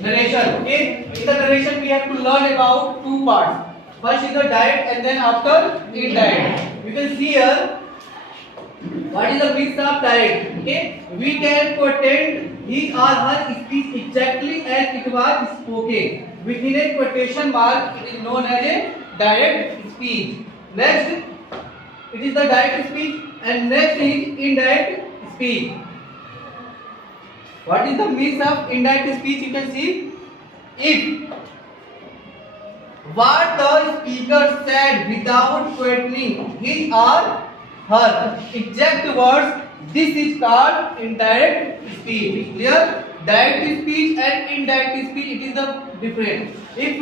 narration. Okay, in the narration we have to learn about two parts. First is the direct and then after indirect. You can see here what is the meaning of direct. Okay, we can pretend his or her speech exactly as it was spoken. Within a quotation mark, it is known as a direct speech. Next, it is the direct speech, and next is indirect speech. What is the meaning of indirect speech? You can see if what the speaker said without questioning his or her exact words, this is called indirect speech. Clear? Direct speech and indirect speech, it is the difference. If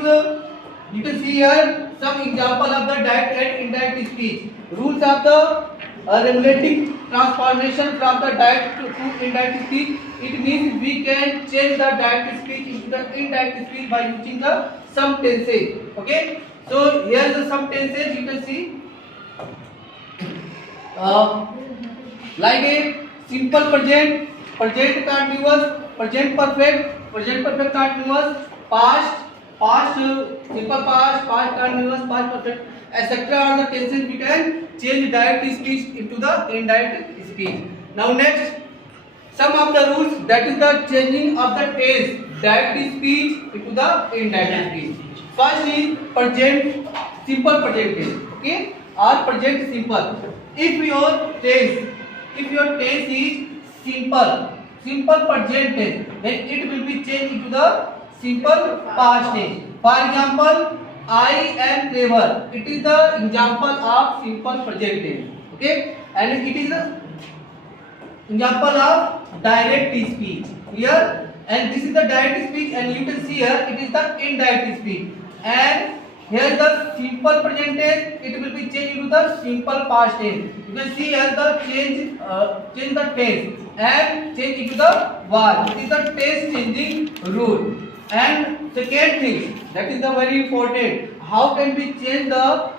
you can see here some example of the direct and indirect speech. Rules of the regulating transformation from the direct to indirect speech. It means we can change the direct speech into the indirect speech by using the some tenses. Okay, so here is the some tenses. You can see like a simple present, present continuous, present perfect continuous, past, simple past, past continuous, past perfect, etc. are the tenses we can change direct speech into the indirect speech. Now next, some of the rules, that is the changing of the tense direct speech into the indirect speech. First is present, simple present tense. Okay, or present simple. If your tense is simple present tense, then it will be changed into the simple past tense. For example, I am clever. It is the example of simple present tense. Okay, and it is the example of direct speech. Here, and this is the direct speech, and you can see here it is the indirect speech. And here the simple present tense, it will be changed into the simple past tense. You can see here the change the tense and change into the verb. It is the tense changing rule. And second thing, that is the very important. How can we change the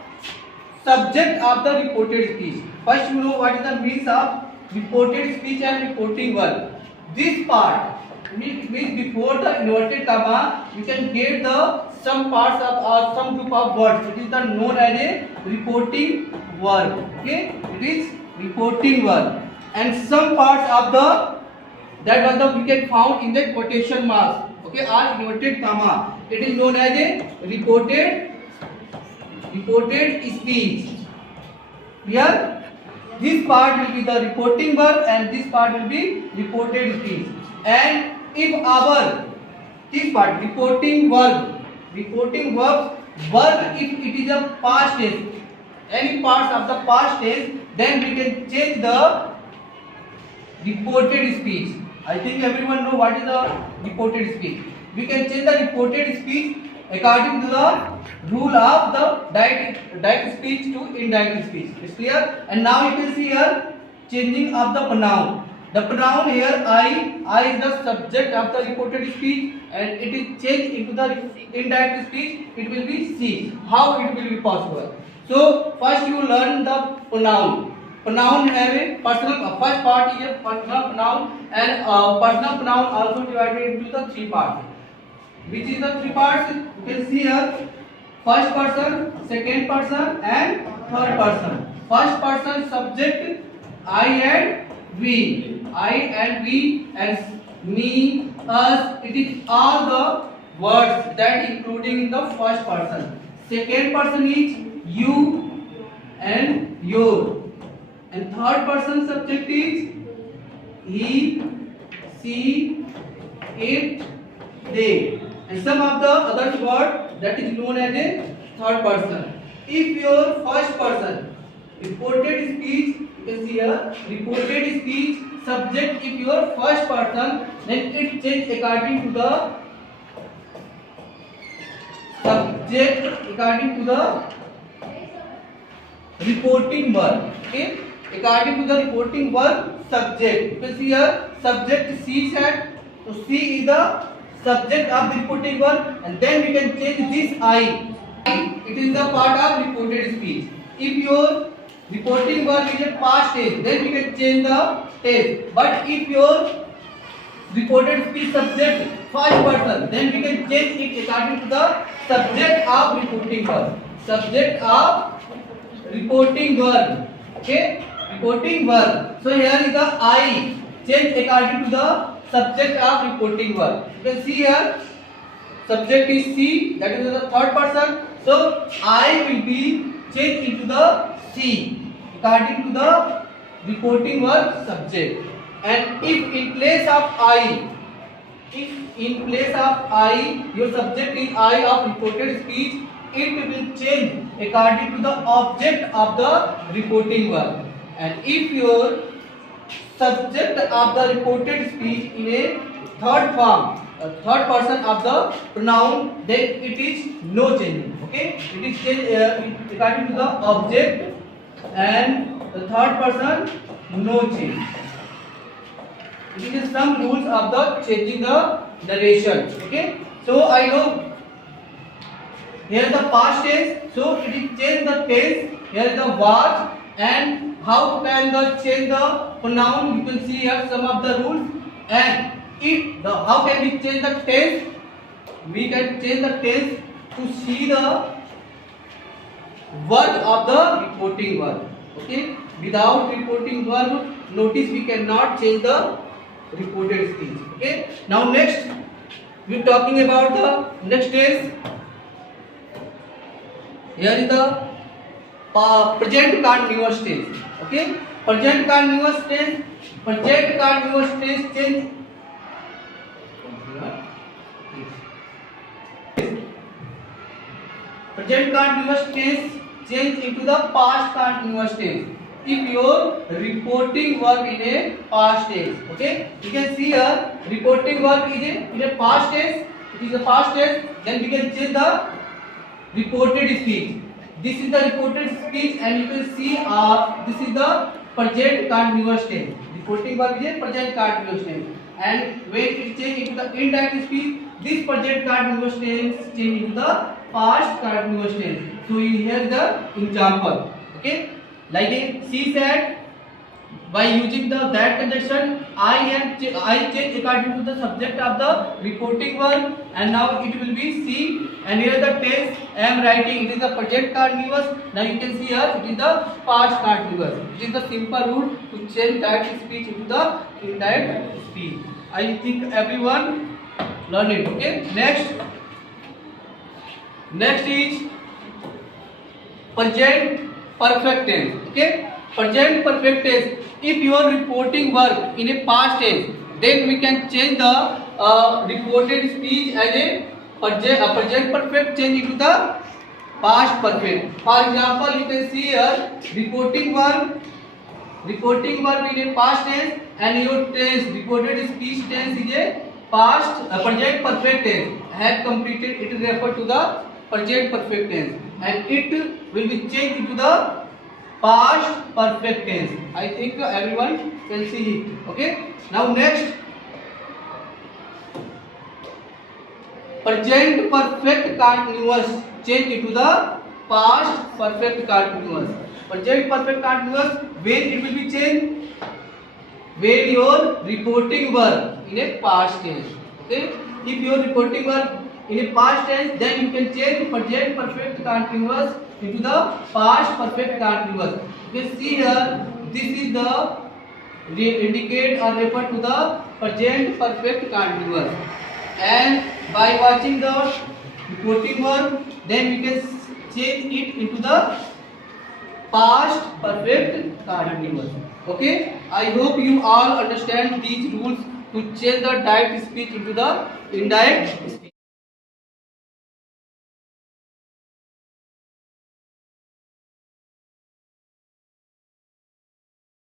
subject of the reported speech? First, you know what is the meaning of reported speech and reporting verb. This part means before the inverted comma, you can get the some parts of or some group of words. It is the known as a reporting verb. Okay, it is reporting verb, and some parts of the that was the we can found in the quotation marks. Okay, or inverted comma. It is known as a reported speech. Here, this part will be the reporting verb, and this part will be reported speech. And if our this part reporting verbs, verb if it is a past tense, any parts of the past tense, then we can change the reported speech. I think everyone know what is the reported speech. We can change the reported speech according to the rule of the direct speech to indirect speech. It's clear? And now you can see here changing of the pronoun. The pronoun here I is the subject of the reported speech, and it is changed into the indirect speech. It will be she. How it will be possible? So first you learn the pronoun. Pronoun have a personal. First part is a personal pronoun, and personal pronoun also divided into the three parts. Which is the three parts? You can see here: first person, second person, and third person. First person subject I and we. I and we and me, us. It is all the words that including in the first person. Second person is you and your. And third person subject is he, she, it, they. And some of the other word that is known as a third person. If your first person reported speech, you can see here reported speech subject. If your first person, then it change according to the subject according to the reporting verb. Okay, according to the reporting verb subject. You can see here subject she said, so she is the subject of the reporting verb, and then we can change this I. It is the part of reported speech. If your reporting verb is a past tense, then we can change the tense. But if your reported speech subject first person, then we can change it according to the subject of reporting verb. Subject of reporting verb. Okay, reporting verb. So here is the I, change according to the subject of reporting verb. You can see here subject is C, that is the third person. So I will be changed into the C according to the reporting verb subject. And if in place of I, your subject is I of reported speech, it will change according to the object of the reporting verb. And if your subject of the reported speech in a third form, third person of the pronoun, then it is no changing. Okay, it is changed according to the object, and the third person no change. It is some rules of the changing the narration. Okay, so I know here the past tense, so it is change the tense. Here is the was, and how can the change the pronoun? You can see here some of the rules. And if the how can we change the tense? We can change the tense to see the verb of the reporting verb. Okay, without reporting verb, notice we cannot change the reported speech. Okay, now next we are talking about the next tense. Here is the present continuous tense. Okay, present continuous tense. Present continuous tense change. Present continuous tense change into the past continuous tense if your reporting verb in a past tense. Okay, you can see here reporting verb is in a past tense. It is a past tense. Then we can change the reported speech. This is the reported speech, and you can see this is the present continuous tense. Reporting verb is a present continuous tense, and when it change into the indirect speech, this present continuous tense change into the past continuous tense. So here is the example. Okay, like she said, by using the that conjunction, I change according to the subject of the reporting verb, and now it will be she. And here the tense I am writing, it is the present continuous. Now you can see here it is the past continuous. It is the simple rule to change direct speech into the indirect speech. I think everyone learn it. Okay, next is present perfect tense. Okay, present perfect tense. If you are reporting verb in a past tense, then we can change the reported speech as a present perfect change into the past perfect. For example, you can see here reporting verb in a past tense, and your tense reported speech tense is a present perfect tense. Have completed, it is referred to the present perfect tense, and it will be changed into the past perfect tense. I think everyone can see it. Okay, now next present perfect continuous change into the past perfect continuous. Present perfect continuous, when it will be changed? When your reporting verb in a past tense. Okay, if your reporting verb in a past tense, then you can change present perfect continuous into the past perfect continuous. You can see here this is the indicate or refer to the present perfect continuous, and by watching the reporting verb, then we can change it into the past perfect continuous. Okay, I hope you all understand these rules to change the direct speech into the indirect speech.